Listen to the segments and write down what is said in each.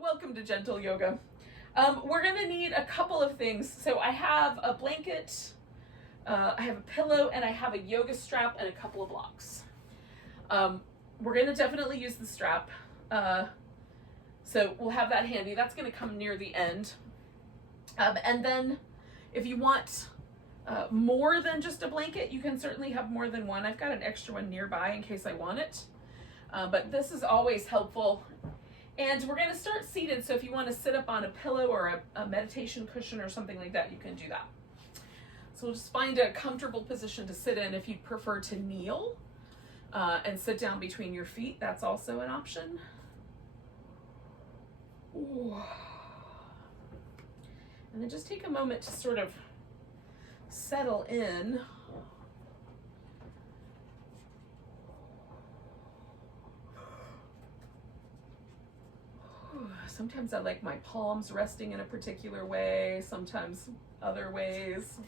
Welcome to Gentle Yoga. We're going to need a couple of things. So I have a blanket, I have a pillow, and I have a yoga strap and a couple of blocks. We're going to definitely use the strap. So we'll have that handy. That's going to come near the end. And then if you want more than just a blanket, you can certainly have more than one. I've got an extra one nearby in case I want it. But this is always helpful. And we're going to start seated, so if you want to sit up on a pillow or a meditation cushion or something like that, you can do that. So we'll just find a comfortable position to sit in. If you'd prefer to kneel and sit down between your feet, that's also an option. Ooh. And then just take a moment to sort of settle in. Sometimes I like my palms resting in a particular way, sometimes other ways.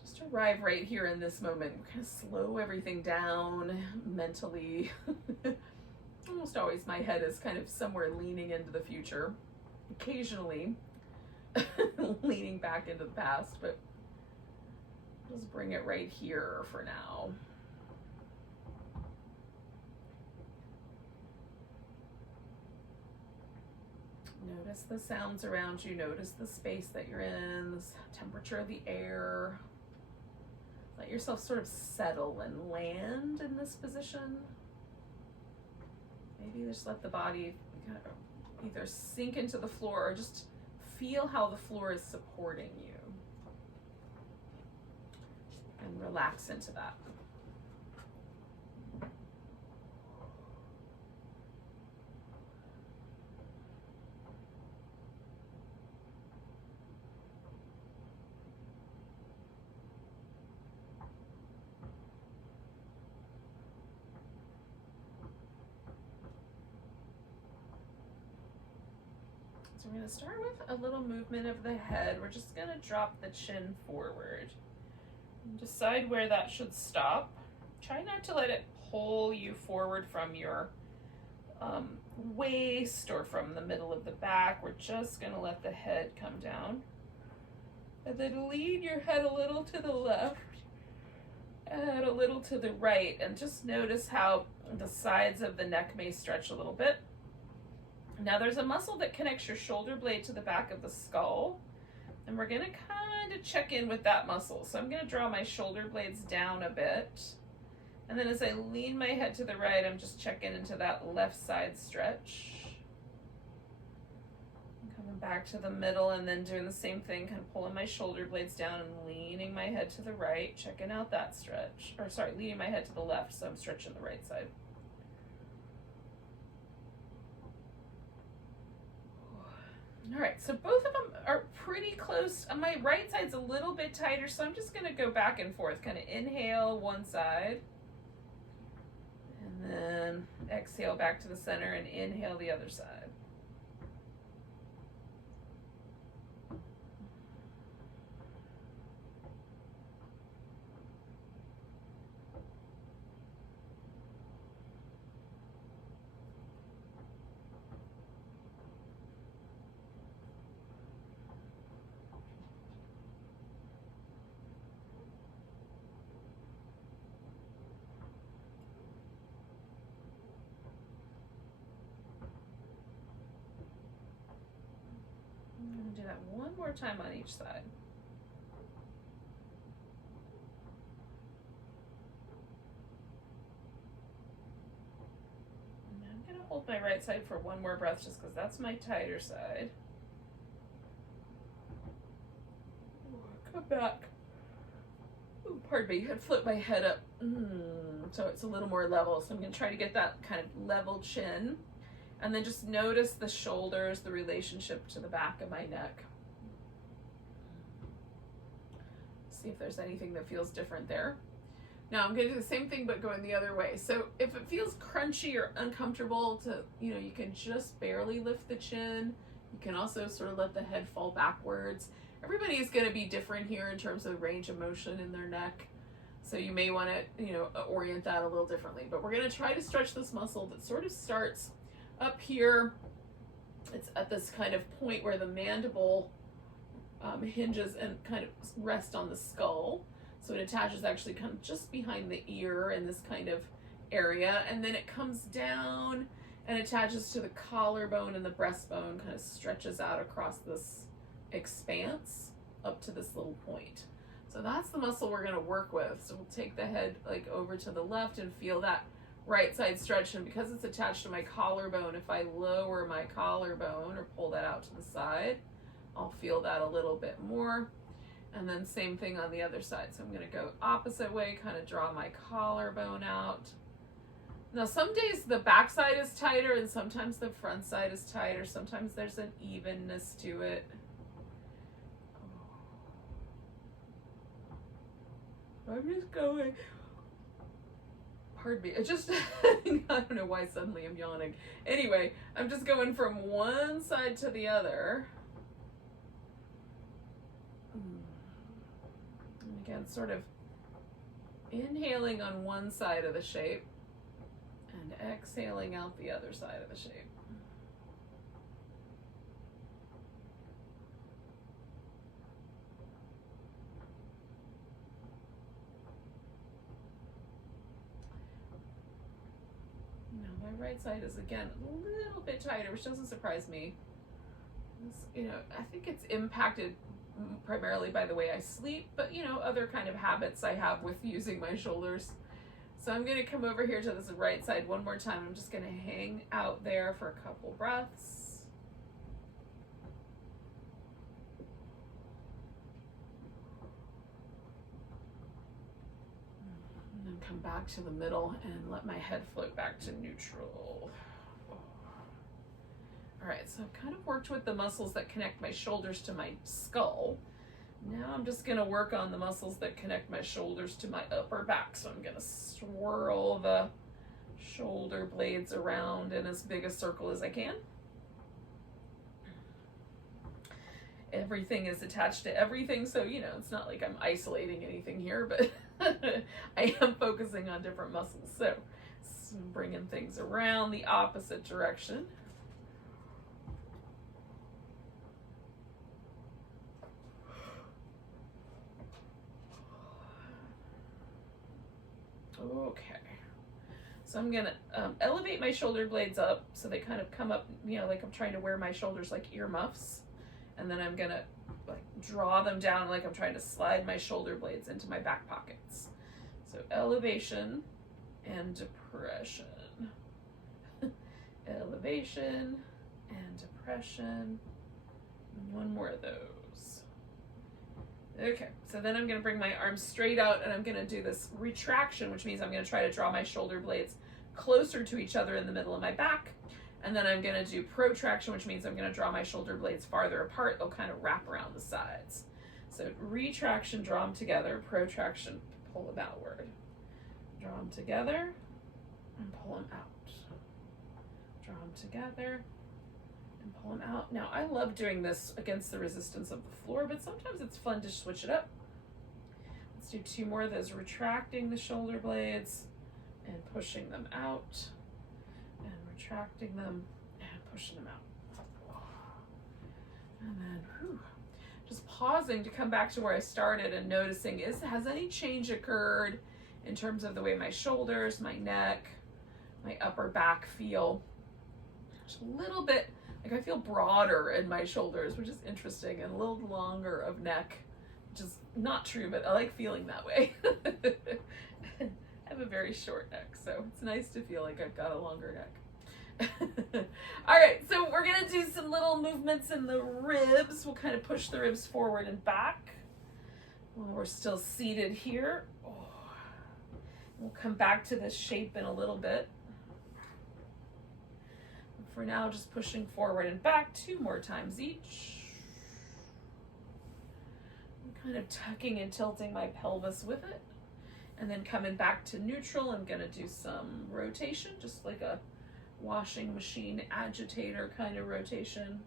Just arrive right here in this moment. Kind of slow everything down mentally. Almost always my head is kind of somewhere leaning into the future. Occasionally leaning back into the past, but just bring it right here for now. Notice the sounds around you. Notice the space that you're in, the temperature of the air. Let yourself sort of settle and land in this position. Maybe just let the body kind of either sink into the floor or just feel how the floor is supporting you. And relax into that. So we're going to start with a little movement of the head. We're just going to drop the chin forward. And decide where that should stop. Try not to let it pull you forward from your waist or from the middle of the back. We're just going to let the head come down. And then lean your head a little to the left and a little to the right. And just notice how the sides of the neck may stretch a little bit. Now there's a muscle that connects your shoulder blade to the back of the skull, and we're going to kind of check in with that muscle. So I'm going to draw my shoulder blades down a bit, and then as I lean my head to the right, I'm just checking into that left side stretch. Coming back to the middle and then doing the same thing, kind of pulling my shoulder blades down and leaning my head to the right, checking out that stretch. Or sorry, leaning my head to the left, so I'm stretching the right side. All right, so both of them are pretty close. My right side's a little bit tighter, so I'm just going to go back and forth. Kind of inhale one side, and then exhale back to the center and inhale the other side. Do that one more time on each side. And I'm going to hold my right side for one more breath just because that's my tighter side. Come back. Ooh, pardon me, I flipped my head up so it's a little more level. So I'm going to try to get that kind of level chin. And then just notice the shoulders, the relationship to the back of my neck. See if there's anything that feels different there. Now I'm going to do the same thing but going the other way. So if it feels crunchy or uncomfortable you can just barely lift the chin. You can also sort of let the head fall backwards. Everybody is going to be different here in terms of range of motion in their neck. So you may want to, you know, orient that a little differently. But we're going to try to stretch this muscle that sort of starts up here. It's at this kind of point where the mandible hinges and kind of rests on the skull. So it attaches actually kind of just behind the ear in this kind of area. And then it comes down and attaches to the collarbone, and the breastbone kind of stretches out across this expanse up to this little point. So that's the muscle we're going to work with. So we'll take the head like over to the left and feel that right side stretch. And because it's attached to my collarbone, if I lower my collarbone or pull that out to the side, I'll feel that a little bit more. And then same thing on the other side. So I'm going to go opposite way, kind of draw my collarbone out. Now some days the back side is tighter and sometimes the front side is tighter. Sometimes there's an evenness to it. I'm just going, pardon me, it just, I don't know why suddenly I'm yawning. Anyway, I'm just going from one side to the other. And again, sort of inhaling on one side of the shape and exhaling out the other side of the shape. My right side is again a little bit tighter, which doesn't surprise me. You know, I think it's impacted primarily by the way I sleep, but you know, other kind of habits I have with using my shoulders. So I'm going to come over here to this right side one more time. I'm just going to hang out there for a couple breaths. And then come back to the middle and let my head float back to neutral. All right, so I've kind of worked with the muscles that connect my shoulders to my skull. Now I'm just gonna work on the muscles that connect my shoulders to my upper back. So I'm gonna swirl the shoulder blades around in as big a circle as I can. Everything is attached to everything, so you know, it's not like I'm isolating anything here, but I am focusing on different muscles. So bringing things around the opposite direction. Okay, so I'm gonna elevate my shoulder blades up so they kind of come up, you know, like I'm trying to wear my shoulders like earmuffs, and then I'm gonna like draw them down like I'm trying to slide my shoulder blades into my back pockets. So elevation and depression, elevation and depression, and one more of those. Okay, so then I'm going to bring my arms straight out and I'm going to do this retraction, which means I'm going to try to draw my shoulder blades closer to each other in the middle of my back. And then I'm going to do protraction, which means I'm going to draw my shoulder blades farther apart. They'll kind of wrap around the sides. So retraction, draw them together. Protraction, pull them outward. Draw them together and pull them out. Draw them together and pull them out. Now I love doing this against the resistance of the floor, but sometimes it's fun to switch it up. Let's do two more of those, retracting the shoulder blades and pushing them out, and retracting them and pushing them out. And then just pausing to come back to where I started and noticing, has any change occurred in terms of the way my shoulders, my neck, my upper back feel? Just a little bit, like I feel broader in my shoulders, which is interesting, and a little longer of neck, which is not true, but I like feeling that way. I have a very short neck, so it's nice to feel like I've got a longer neck. All right, so we're gonna do some little movements in the ribs. We'll kind of push the ribs forward and back while we're still seated here. We'll come back to this shape in a little bit. For now, just pushing forward and back 2 more times each. I'm kind of tucking and tilting my pelvis with it. And then coming back to neutral, I'm gonna do some rotation, just like a washing machine agitator kind of rotation.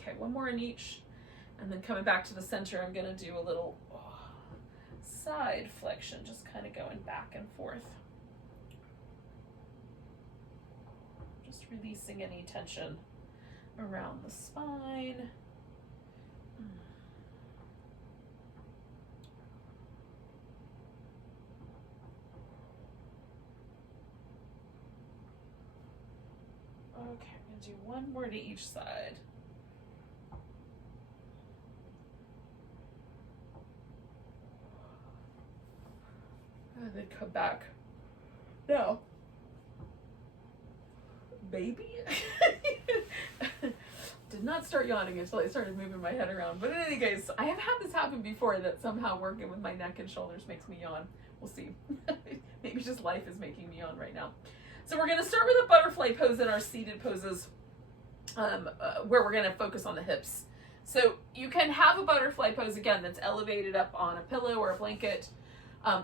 Okay, one more in each. And then coming back to the center, I'm gonna do a little side flexion, just kind of going back and forth. Just releasing any tension around the spine. Okay, I'm gonna do one more to each side. And then come back. Now, baby. Did not start yawning until I started moving my head around. But in any case, I have had this happen before, that somehow working with my neck and shoulders makes me yawn. We'll see. Maybe just life is making me yawn right now. So we're going to start with a butterfly pose in our seated poses, where we're going to focus on the hips. So you can have a butterfly pose, again, that's elevated up on a pillow or a blanket.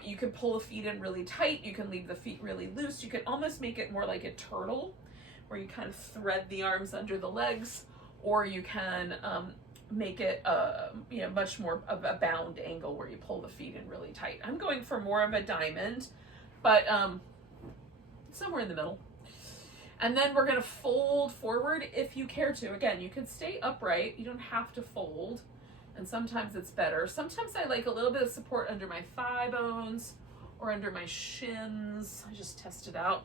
You can pull the feet in really tight. You can leave the feet really loose. You can almost make it more like a turtle, where you kind of thread the arms under the legs, or you can make it much more of a bound angle where you pull the feet in really tight. I'm going for more of a diamond, but somewhere in the middle. And then we're gonna fold forward if you care to. Again, you can stay upright. You don't have to fold. And sometimes it's better. Sometimes I like a little bit of support under my thigh bones or under my shins. I just test it out.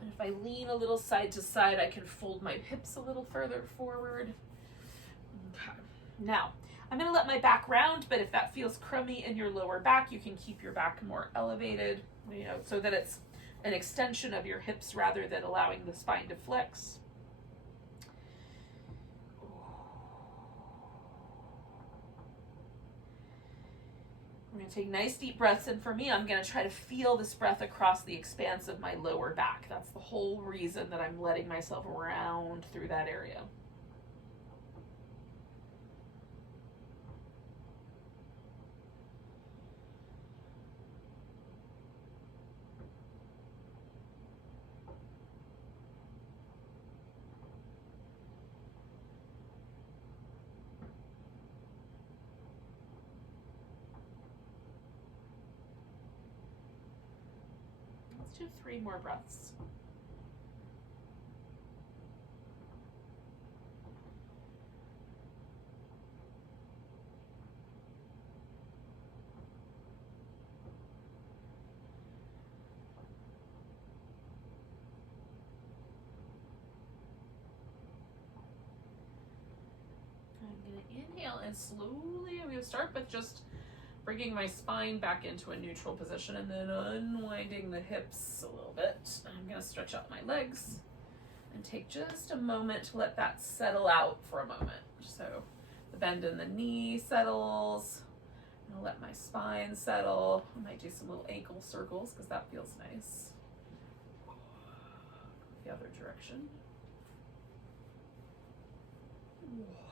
And if I lean a little side to side, I can fold my hips a little further forward. Okay. Now, I'm gonna let my back round, but if that feels crummy in your lower back, you can keep your back more elevated, so that it's an extension of your hips rather than allowing the spine to flex. I'm going to take nice deep breaths, and for me, I'm going to try to feel this breath across the expanse of my lower back. That's the whole reason that I'm letting myself round through that area. Let's do 3 more breaths. I'm going to inhale, and slowly I'm going to start with just bringing my spine back into a neutral position, and then unwinding the hips a little bit. I'm going to stretch out my legs and take just a moment to let that settle out for a moment. So the bend in the knee settles. I'll let my spine settle. I might do some little ankle circles because that feels nice. The other direction.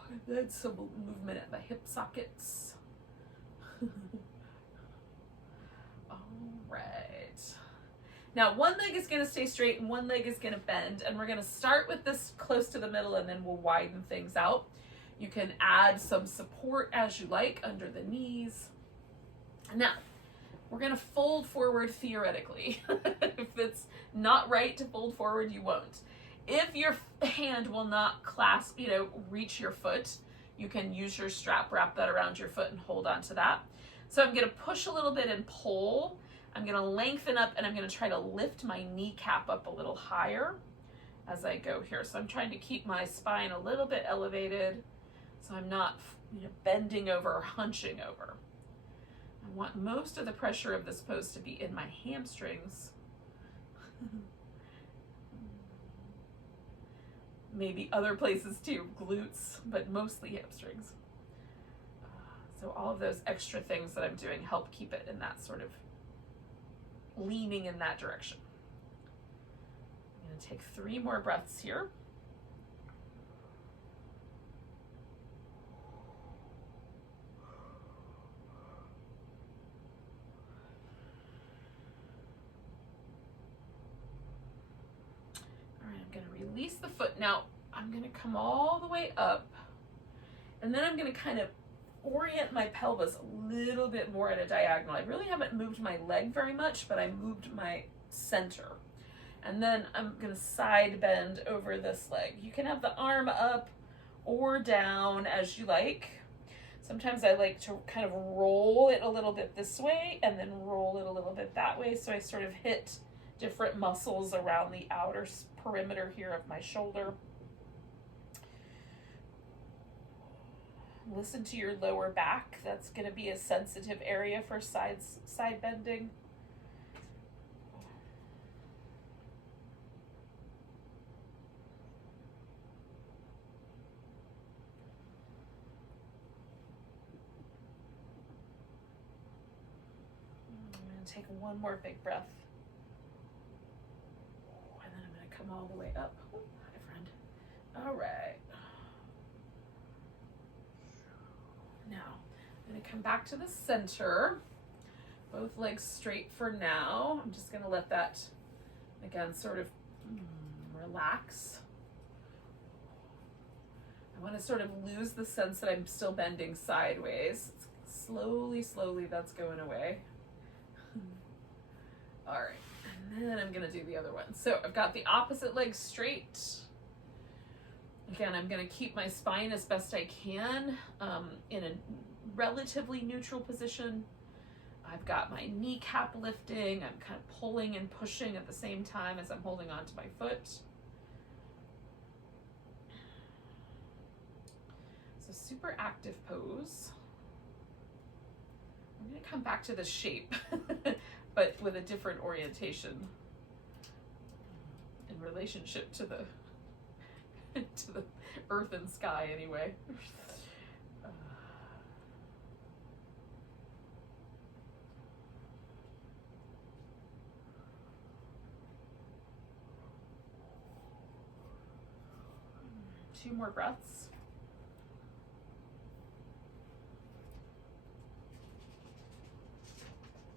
And then some movement at the hip sockets. All right. Now one leg is going to stay straight and one leg is going to bend, and we're going to start with this close to the middle, and then we'll widen things out. You can add some support as you like under the knees. Now we're going to fold forward theoretically. If it's not right to fold forward, you won't. If your hand will not clasp, reach your foot, you can use your strap, wrap that around your foot and hold on to that. So I'm going to push a little bit and pull. I'm going to lengthen up, and I'm going to try to lift my kneecap up a little higher as I go here. So I'm trying to keep my spine a little bit elevated so I'm not bending over or hunching over. I want most of the pressure of this pose to be in my hamstrings. Maybe other places too, glutes, but mostly hamstrings. So all of those extra things that I'm doing help keep it in that sort of leaning in that direction. I'm going to take 3 more breaths here. All right, I'm going to release the foot. Now I'm going to come all the way up And then I'm going to kind of orient my pelvis a little bit more at a diagonal. I really haven't moved my leg very much, but I moved my center. And then I'm going to side bend over this leg. You can have the arm up or down as you like. Sometimes I like to kind of roll it a little bit this way and then roll it a little bit that way, so I sort of hit different muscles around the outer perimeter here of my shoulder. Listen to your lower back. That's going to be a sensitive area for side bending. I'm going to take one more big breath. And then I'm going to come all the way up. Oh, hi, friend. All right. Now, I'm going to come back to the center. Both legs straight for now. I'm just going to let that, again, sort of relax. I want to sort of lose the sense that I'm still bending sideways. Slowly, slowly, that's going away. All right, and then I'm going to do the other one. So I've got the opposite leg straight. Again, I'm going to keep my spine as best I can in a relatively neutral position. I've got my kneecap lifting. I'm kind of pulling and pushing at the same time as I'm holding on to my foot. So super active pose. I'm going to come back to the shape, but with a different orientation in relationship to the earth and sky anyway. Two more breaths.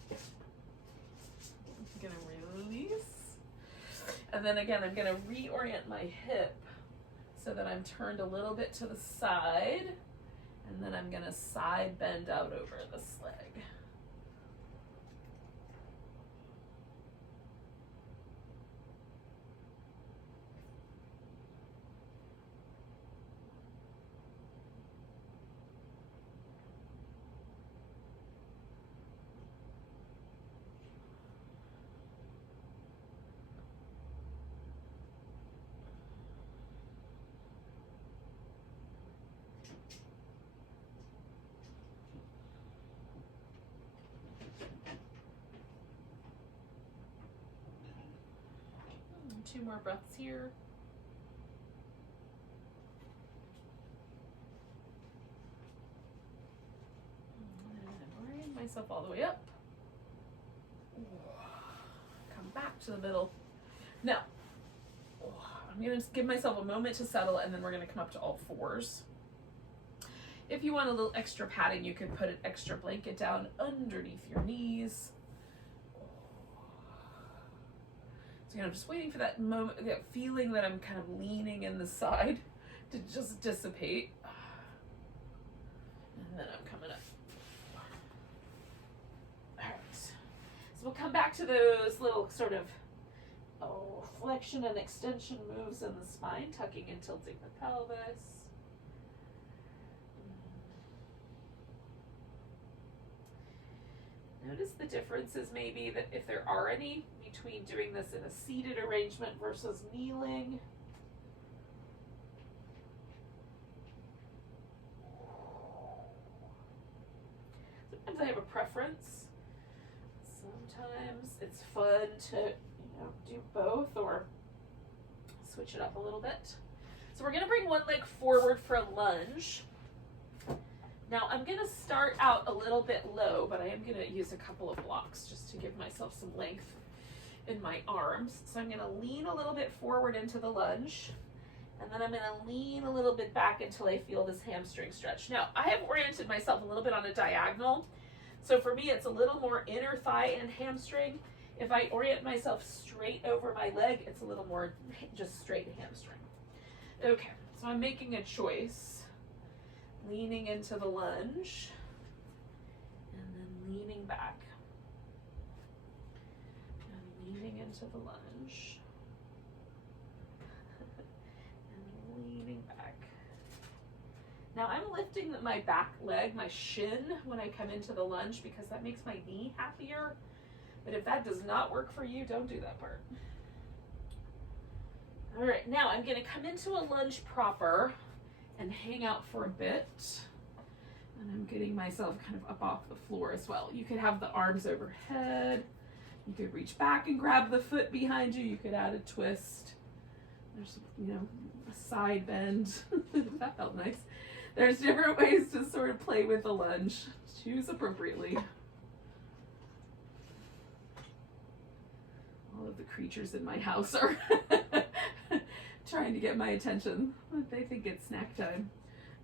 I'm gonna release. And then again, I'm gonna reorient my hip so that I'm turned a little bit to the side, and then I'm gonna side bend out over this leg. Two more breaths here. And bring myself all the way up. Come back to the middle. Now, I'm going to give myself a moment to settle, and then we're going to come up to all fours. If you want a little extra padding, you could put an extra blanket down underneath your knees. So I'm just waiting for that moment, that feeling that I'm kind of leaning in the side to just dissipate. And then I'm coming up. All right. So we'll come back to those little sort of flexion and extension moves in the spine, tucking and tilting the pelvis. Notice the differences maybe, that if there are any, between doing this in a seated arrangement versus kneeling. Sometimes I have a preference. Sometimes it's fun to, do both or switch it up a little bit. So we're going to bring one leg forward for a lunge. Now I'm going to start out a little bit low, but I am going to use a couple of blocks just to give myself some length in my arms. So I'm going to lean a little bit forward into the lunge, and then I'm going to lean a little bit back until I feel this hamstring stretch. Now I have oriented myself a little bit on a diagonal, so for me it's a little more inner thigh and hamstring. If I orient myself straight over my leg, it's a little more just straight hamstring. Okay, so I'm making a choice. leaning into the lunge, and then leaning back, and leaning into the lunge, and leaning back. Now I'm lifting my back leg, my shin, when I come into the lunge because that makes my knee happier. But if that does not work for you, don't do that part. All right, now I'm gonna come into a lunge proper and hang out for a bit. And I'm getting myself kind of up off the floor as well. You could have the arms overhead. You could reach back and grab the foot behind you. You could add a twist. There's, you know, a side bend. That felt nice. There's different ways to sort of play with the lunge. Choose appropriately. All of the creatures in my house are trying to get my attention. They think it's snack time.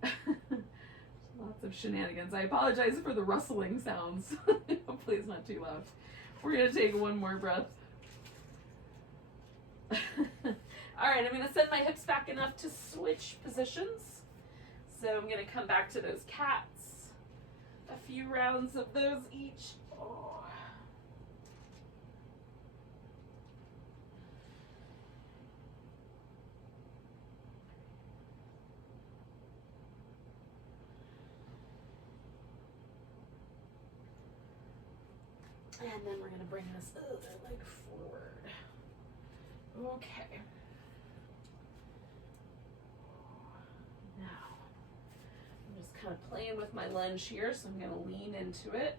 Lots of shenanigans. I apologize for the rustling sounds. Hopefully it's not too loud. We're gonna take one more breath. All right, I'm gonna send my hips back enough to switch positions. So I'm gonna come back to those cats. A few rounds of those each. Oh. And then we're gonna bring this other leg forward. Okay. Now, I'm just kind of playing with my lunge here, so I'm gonna lean into it.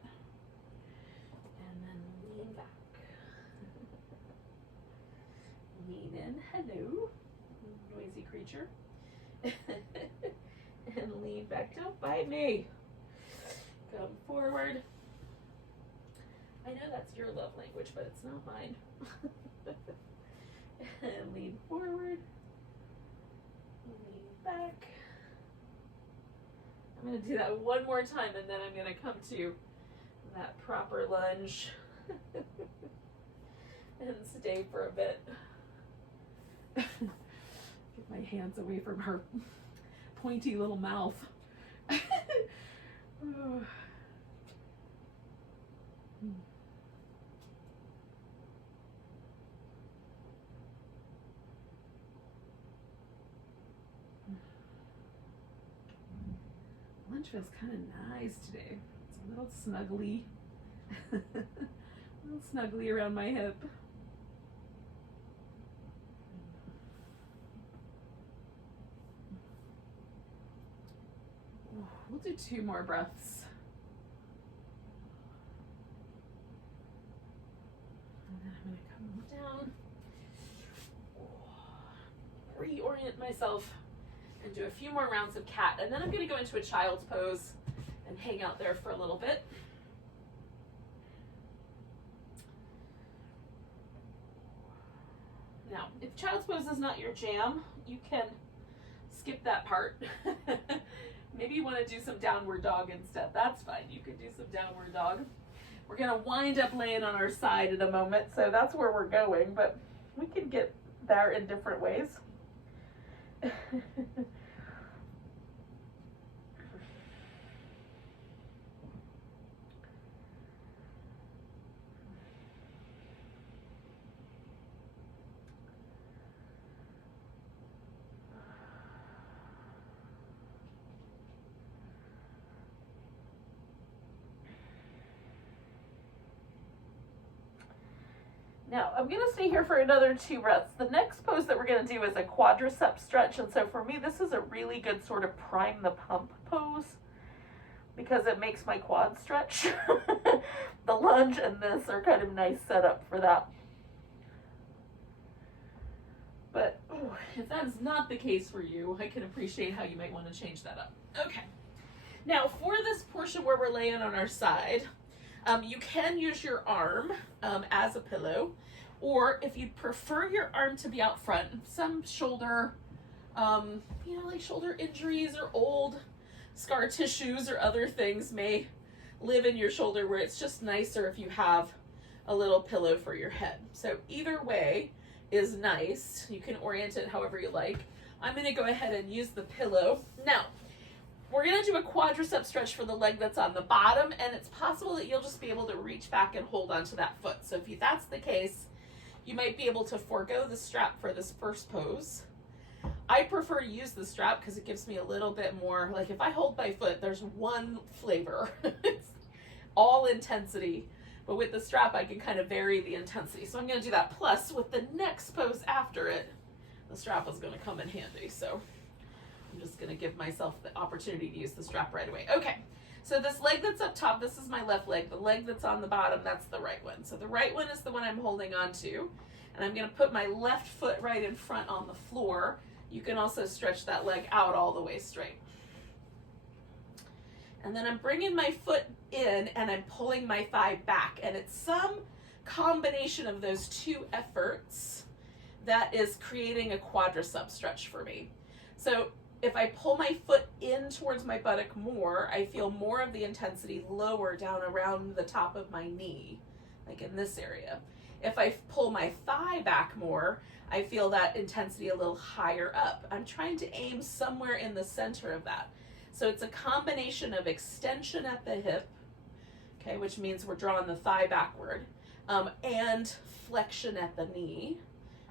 And then lean back. Lean in, hello, noisy creature. And lean back, don't bite me. Come forward. I know that's your love language, but it's not mine. And lean forward, lean back. I'm going to do that one more time, and then I'm going to come to that proper lunge and stay for a bit. Get my hands away from her pointy little mouth. Lunge feels kind of nice today. It's a little snuggly. A little snuggly around my hip. We'll do 2 more breaths. And then I'm going to come down, reorient myself, and do a few more rounds of cat. And then I'm going to go into a child's pose and hang out there for a little bit. Now, if child's pose is not your jam, you can skip that part. Maybe you want to do some downward dog instead. That's fine. You could do some downward dog. We're going to wind up laying on our side in a moment, so that's where we're going, but we can get there in different ways. Now, I'm going to stay here for another 2 breaths. The next pose that we're going to do is a quadricep stretch. And so for me, this is a really good sort of prime the pump pose because it makes my quad stretch. The lunge and this are kind of nice setup for that. But if that is not the case for you, I can appreciate how you might want to change that up. Okay. Now, for this portion where we're laying on our side, you can use your arm as a pillow, or if you'd prefer your arm to be out front, some shoulder, like shoulder injuries or old scar tissues or other things may live in your shoulder where it's just nicer if you have a little pillow for your head. So either way is nice. You can orient it however you like. I'm going to go ahead and use the pillow. Now, We're gonna do a quadricep stretch for the leg that's on the bottom, and it's possible that you'll just be able to reach back and hold onto that foot. So if that's the case, you might be able to forego the strap for this first pose. I prefer to use the strap because it gives me a little bit more, like if I hold my foot, there's one flavor. It's all intensity. But with the strap, I can kind of vary the intensity. So I'm going to do that. Plus, with the next pose after it, the strap is going to come in handy. So I'm just going to give myself the opportunity to use the strap right away. Okay, so this leg that's up top, this is my left leg. The leg that's on the bottom, that's the right one. So the right one is the one I'm holding on to. And I'm going to put my left foot right in front on the floor. You can also stretch that leg out all the way straight. And then I'm bringing my foot in and I'm pulling my thigh back. And it's some combination of those two efforts that is creating a quadricep stretch for me. So if I pull my foot in towards my buttock more, I feel more of the intensity lower down around the top of my knee, like in this area. If I pull my thigh back more, I feel that intensity a little higher up. I'm trying to aim somewhere in the center of that. So it's a combination of extension at the hip, okay, which means we're drawing the thigh backward, and flexion at the knee,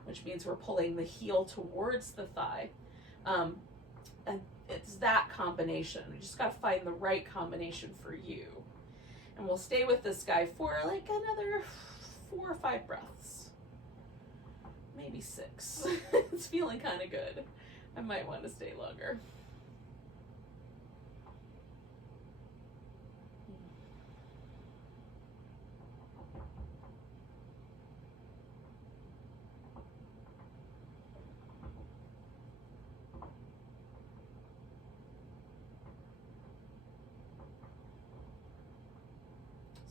which means we're pulling the heel towards the thigh. And it's that combination. We just got to find the right combination for you. And we'll stay with this guy for like another 4 or 5 breaths. Maybe 6. It's feeling kind of good. I might want to stay longer.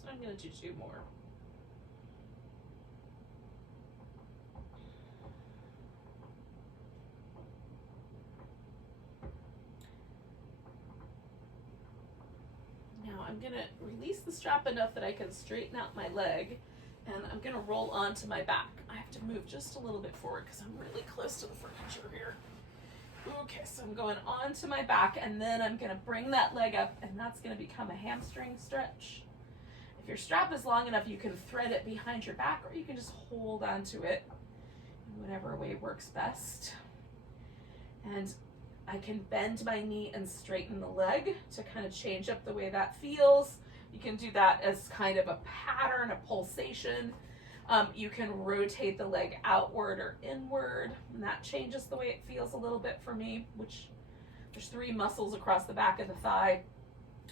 So I'm going to do 2 more. I'm going to release the strap enough that I can straighten out my leg, and I'm going to roll onto my back. I have to move just a little bit forward because I'm really close to the furniture here. Okay, so I'm going onto my back, and then I'm going to bring that leg up, and that's going to become a hamstring stretch. If your strap is long enough, you can thread it behind your back, or you can just hold onto it in whatever way works best. And I can bend my knee and straighten the leg to kind of change up the way that feels. You can do that as kind of a pattern, a pulsation. You can rotate the leg outward or inward, and that changes the way it feels a little bit for me, which there's 3 muscles across the back of the thigh.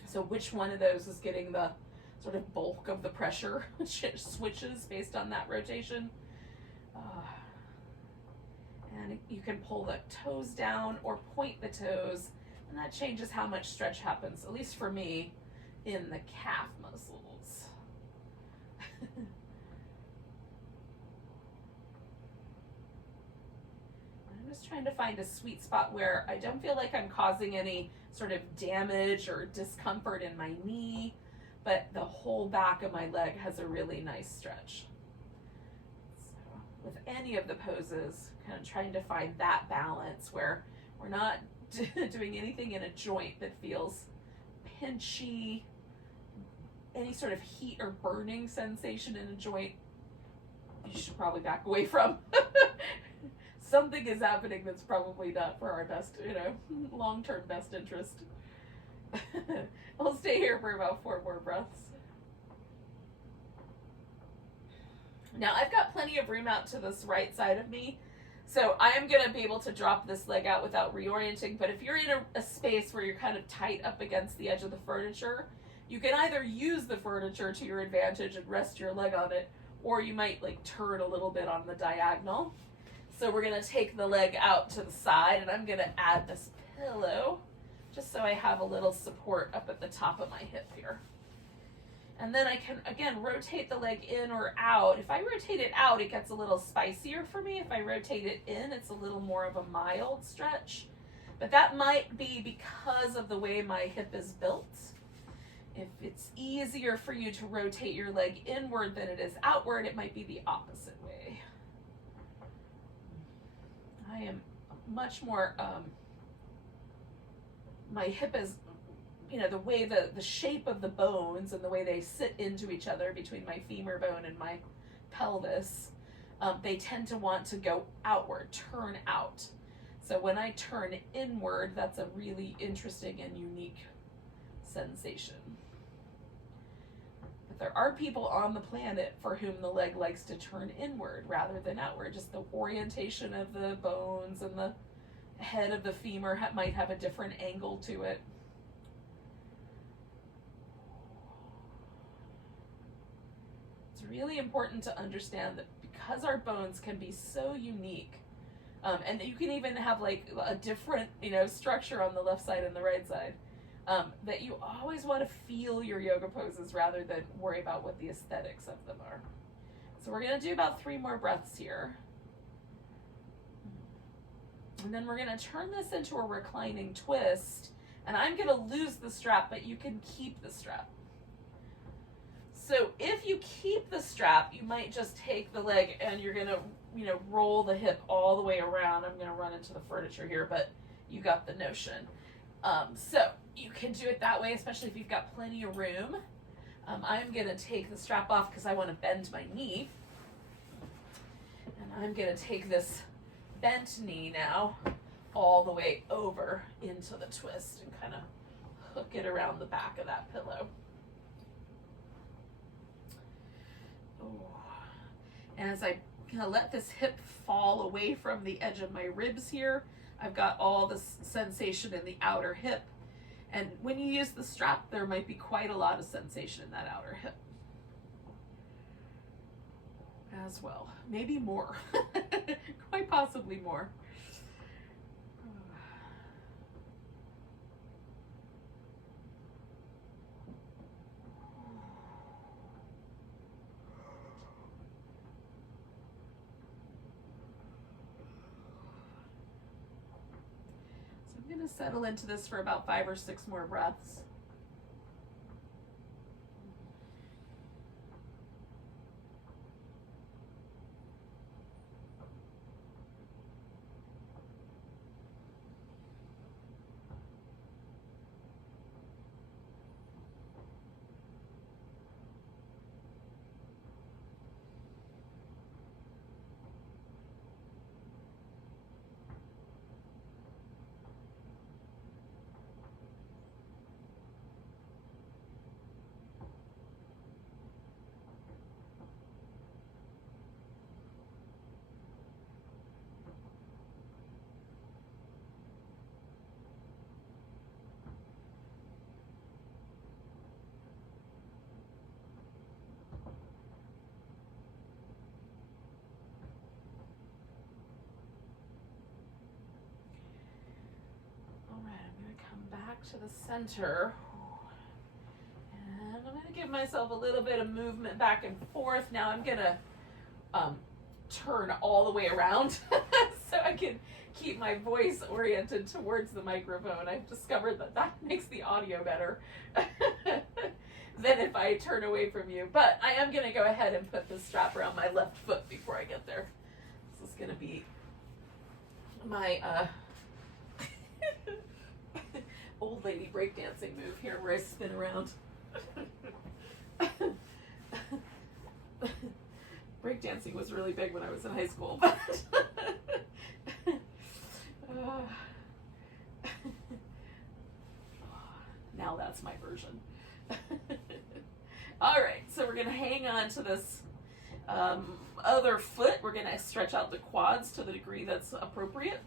So which one of those is getting the sort of bulk of the pressure, which it switches based on that rotation. And you can pull the toes down or point the toes, and that changes how much stretch happens, at least for me, in the calf muscles. I'm just trying to find a sweet spot where I don't feel like I'm causing any sort of damage or discomfort in my knee, but the whole back of my leg has a really nice stretch. With any of the poses, kind of trying to find that balance where we're not doing anything in a joint that feels pinchy, any sort of heat or burning sensation in a joint, you should probably back away from. Something is happening that's probably not for our best, long-term best interest. I'll stay here for about 4 more breaths. Now I've got plenty of room out to this right side of me, so I am going to be able to drop this leg out without reorienting, but if you're in a space where you're kind of tight up against the edge of the furniture, you can either use the furniture to your advantage and rest your leg on it, or you might like turn a little bit on the diagonal. So we're going to take the leg out to the side, and I'm going to add this pillow just so I have a little support up at the top of my hip here. And then I can, again, rotate the leg in or out. If I rotate it out, it gets a little spicier for me. If I rotate it in, it's a little more of a mild stretch. But that might be because of the way my hip is built. If it's easier for you to rotate your leg inward than it is outward, it might be the opposite way. I am much more, my hip is you know, the way the shape of the bones and the way they sit into each other between my femur bone and my pelvis, they tend to want to go outward, turn out. So when I turn inward, that's a really interesting and unique sensation. But there are people on the planet for whom the leg likes to turn inward rather than outward. Just the orientation of the bones and the head of the femur might have a different angle to it. It's really important to understand that because our bones can be so unique, and you can even have like a different, you know, structure on the left side and the right side, that you always want to feel your yoga poses rather than worry about what the aesthetics of them are. So we're going to do about 3 more breaths here. And then we're going to turn this into a reclining twist, and I'm going to lose the strap, but you can keep the strap. So if you keep the strap, you might just take the leg and you're going to, you know, roll the hip all the way around. I'm going to run into the furniture here, but you got the notion. So you can do it that way, especially if you've got plenty of room. I'm going to take the strap off because I want to bend my knee. And I'm going to take this bent knee now all the way over into the twist and kind of hook it around the back of that pillow. And as I kind of let this hip fall away from the edge of my ribs here, I've got all this sensation in the outer hip. And when you use the strap, there might be quite a lot of sensation in that outer hip as well. Maybe more, quite possibly more. I'm going to settle into this for about 5 or 6 more breaths. Back to the center, and I'm going to give myself a little bit of movement back and forth. Now I'm going to turn all the way around so I can keep my voice oriented towards the microphone. I've discovered that that makes the audio better than if I turn away from you. But I am going to go ahead and put the strap around my left foot before I get there. This is going to be my old lady breakdancing move here where I spin around. Breakdancing was really big when I was in high school, but now that's my version. All right, so we're going to hang on to this other foot. We're going to stretch out the quads to the degree that's appropriate.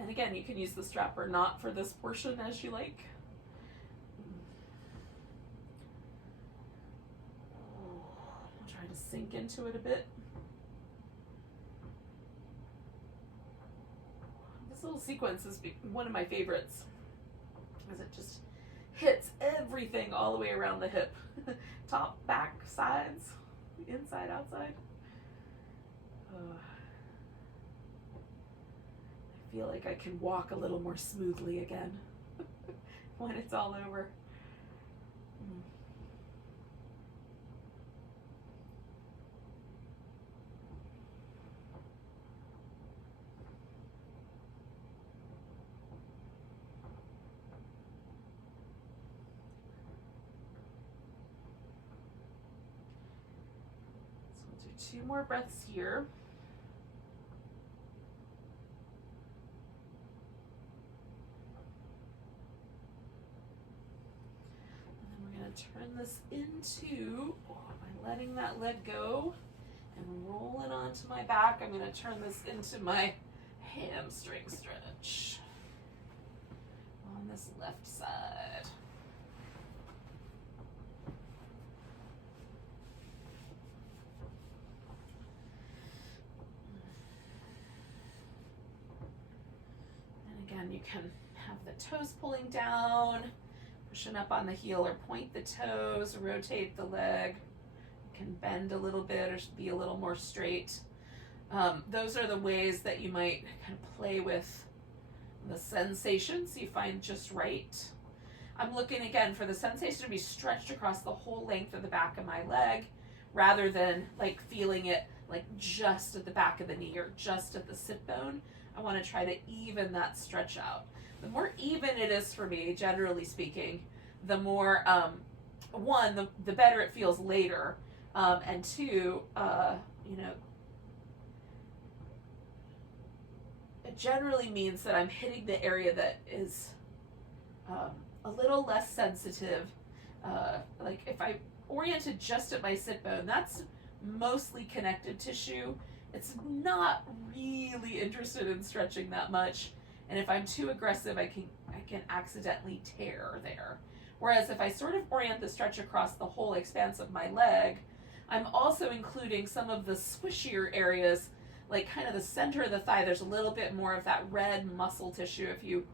And again, you can use the strap or not for this portion as you like. I'll try to sink into it a bit. This little sequence is one of my favorites, as it just hits everything all the way around the hip. Top, back, sides, inside, outside. I feel like I can walk a little more smoothly again when it's all over. 2 more breaths here. And then we're going to turn this into, by letting that leg go and rolling onto my back, I'm going to turn this into my hamstring stretch on this left side. And again, you can have the toes pulling down, pushing up on the heel, or point the toes, rotate the leg. You can bend a little bit or be a little more straight. Those are the ways that you might kind of play with the sensations you find just right. I'm looking again for the sensation to be stretched across the whole length of the back of my leg, rather than like feeling it like just at the back of the knee or just at the sit bone. I want to try to even that stretch out. The more even it is for me, generally speaking, the more, one, the better it feels later, and two, it generally means that I'm hitting the area that is a little less sensitive. Like if I oriented just at my sit bone, that's mostly connective tissue. It's not really interested in stretching that much. And if I'm too aggressive, I can accidentally tear there. Whereas if I sort of orient the stretch across the whole expanse of my leg, I'm also including some of the squishier areas, like kind of the center of the thigh. There's a little bit more of that red muscle tissue. If you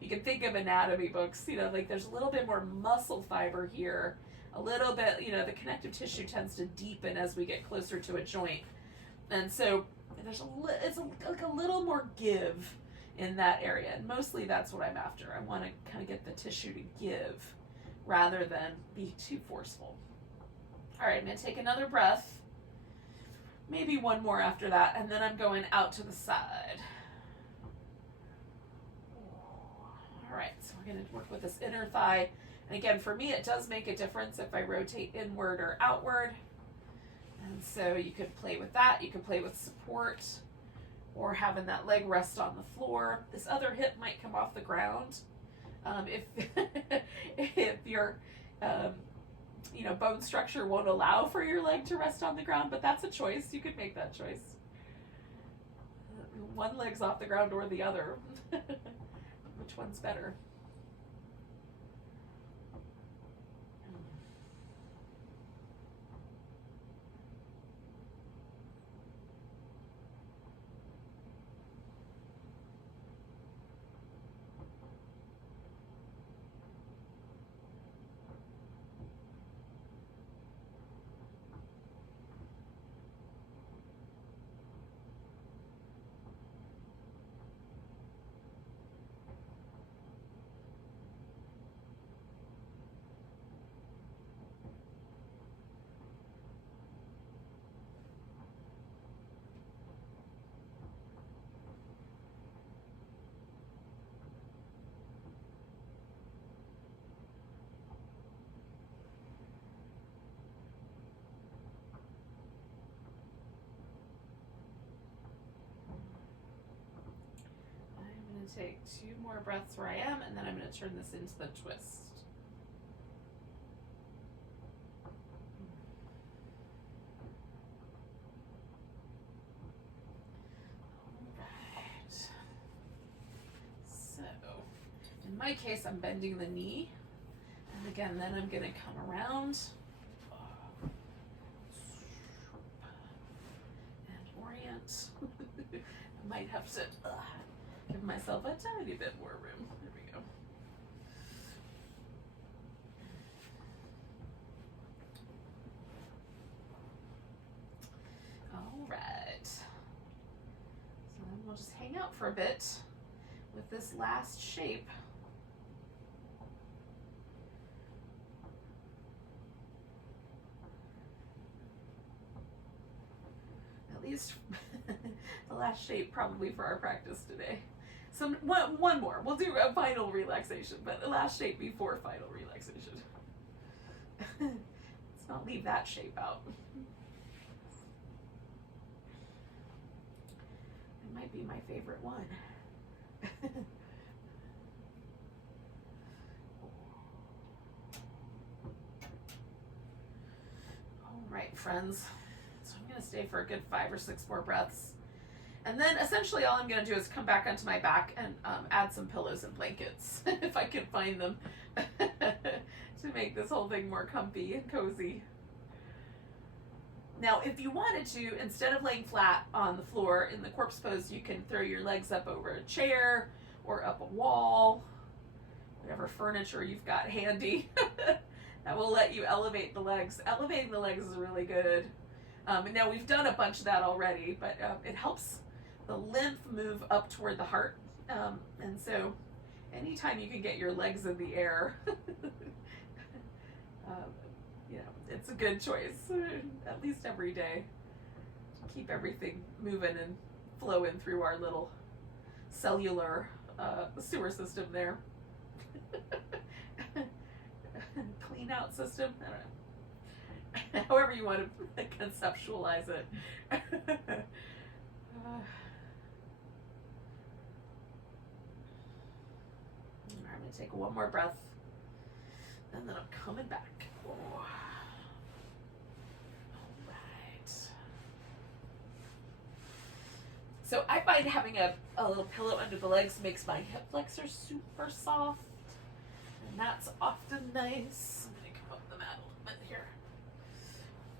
you can think of anatomy books, like there's a little bit more muscle fiber here, a little bit, the connective tissue tends to deepen as we get closer to a joint. And so it's like a little more give in that area. And mostly that's what I'm after. I want to kind of get the tissue to give rather than be too forceful. All right, I'm going to take another breath. Maybe one more after that, and then I'm going out to the side. All right, so we're going to work with this inner thigh. And again, for me, it does make a difference if I rotate inward or outward. And so you could play with that. You could play with support or having that leg rest on the floor. This other hip might come off the ground if your bone structure won't allow for your leg to rest on the ground, but that's a choice. You could make that choice. One leg's off the ground or the other. Which one's better? Take 2 more breaths where I am, and then I'm going to turn this into the twist. Alright. So, in my case, I'm bending the knee. And again, then I'm going to come around and orient. I might have to give myself a tiny bit more room. There we go. All right. So then we'll just hang out for a bit with this last shape. At least the last shape probably for our practice today. One more. We'll do a final relaxation, but the last shape before final relaxation. Let's not leave that shape out. might be my favorite one. All right, friends. So I'm going to stay for a good 5 or 6 more breaths. And then essentially all I'm going to do is come back onto my back and add some pillows and blankets, if I can find them, to make this whole thing more comfy and cozy. Now, if you wanted to, instead of laying flat on the floor in the corpse pose, you can throw your legs up over a chair or up a wall, whatever furniture you've got handy. That will let you elevate the legs. Elevating the legs is really good. And now we've done a bunch of that already, but it helps the lymph move up toward the heart. And so anytime you can get your legs in the air, you know, it's a good choice, at least every day, to keep everything moving and flowing through our little cellular sewer system there. Clean out system, I don't know. However you want to conceptualize it. I'm going to take one more breath, and then I'm coming back. Oh. All right. So I find having a little pillow under the legs makes my hip flexors super soft, and that's often nice. I'm going to come up the mat a little bit here.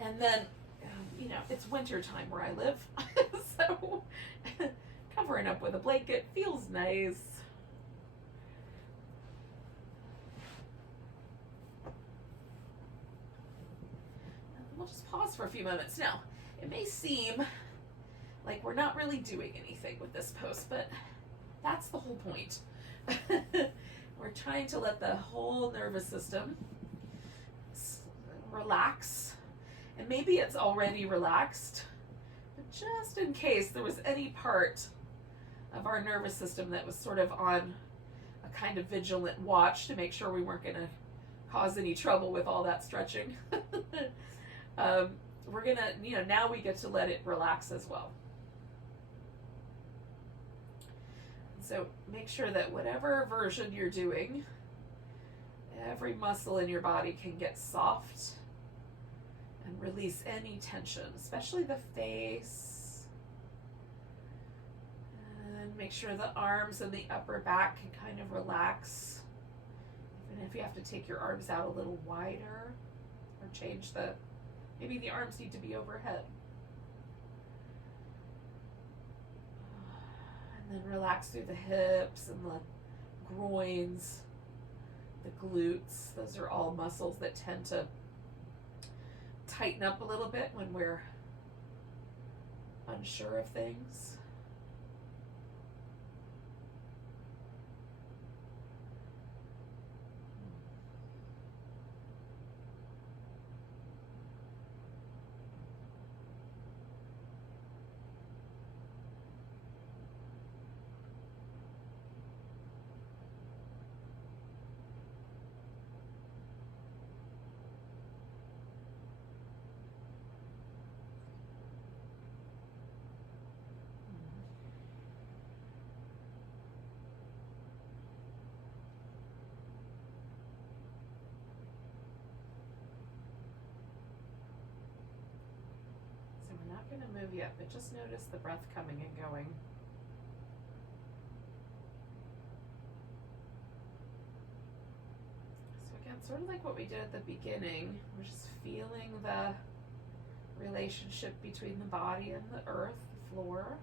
And then, you know, it's winter time where I live, so covering up with a blanket feels nice. We'll just pause for a few moments. Now, it may seem like we're not really doing anything with this pose, but that's the whole point. We're trying to let the whole nervous system relax. And maybe it's already relaxed, but just in case there was any part of our nervous system that was sort of on a kind of vigilant watch to make sure we weren't going to cause any trouble with all that stretching, we're going to, you know, now we get to let it relax as well. So make sure that whatever version you're doing, every muscle in your body can get soft and release any tension, especially the face. And make sure the arms and the upper back can kind of relax. Even if you have to take your arms out a little wider or change maybe the arms need to be overhead. And then relax through the hips and the groins, the glutes. Those are all muscles that tend to tighten up a little bit when we're unsure of things. Going to move yet, but just notice the breath coming and going. So again, sort of like what we did at the beginning, we're just feeling the relationship between the body and the earth, the floor.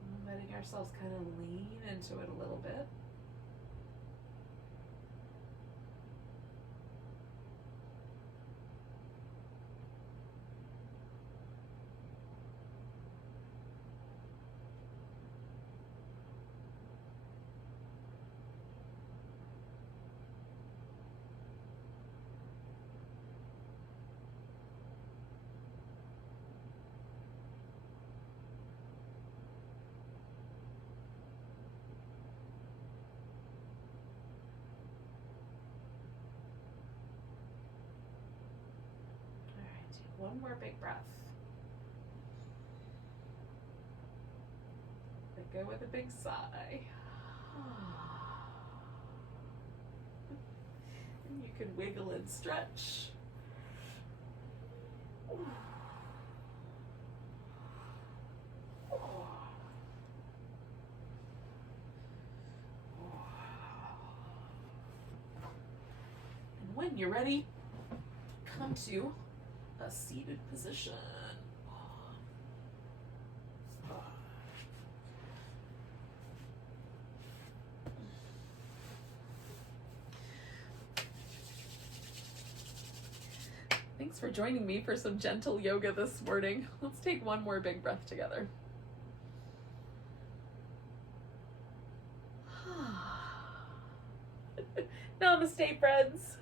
And letting ourselves kind of lean into it a little bit. One more big breath. go with a big sigh. And you can wiggle and stretch. And when you're ready, come to a seated position. Thanks for joining me for some gentle yoga this morning. Let's take one more big breath together. Namaste, friends.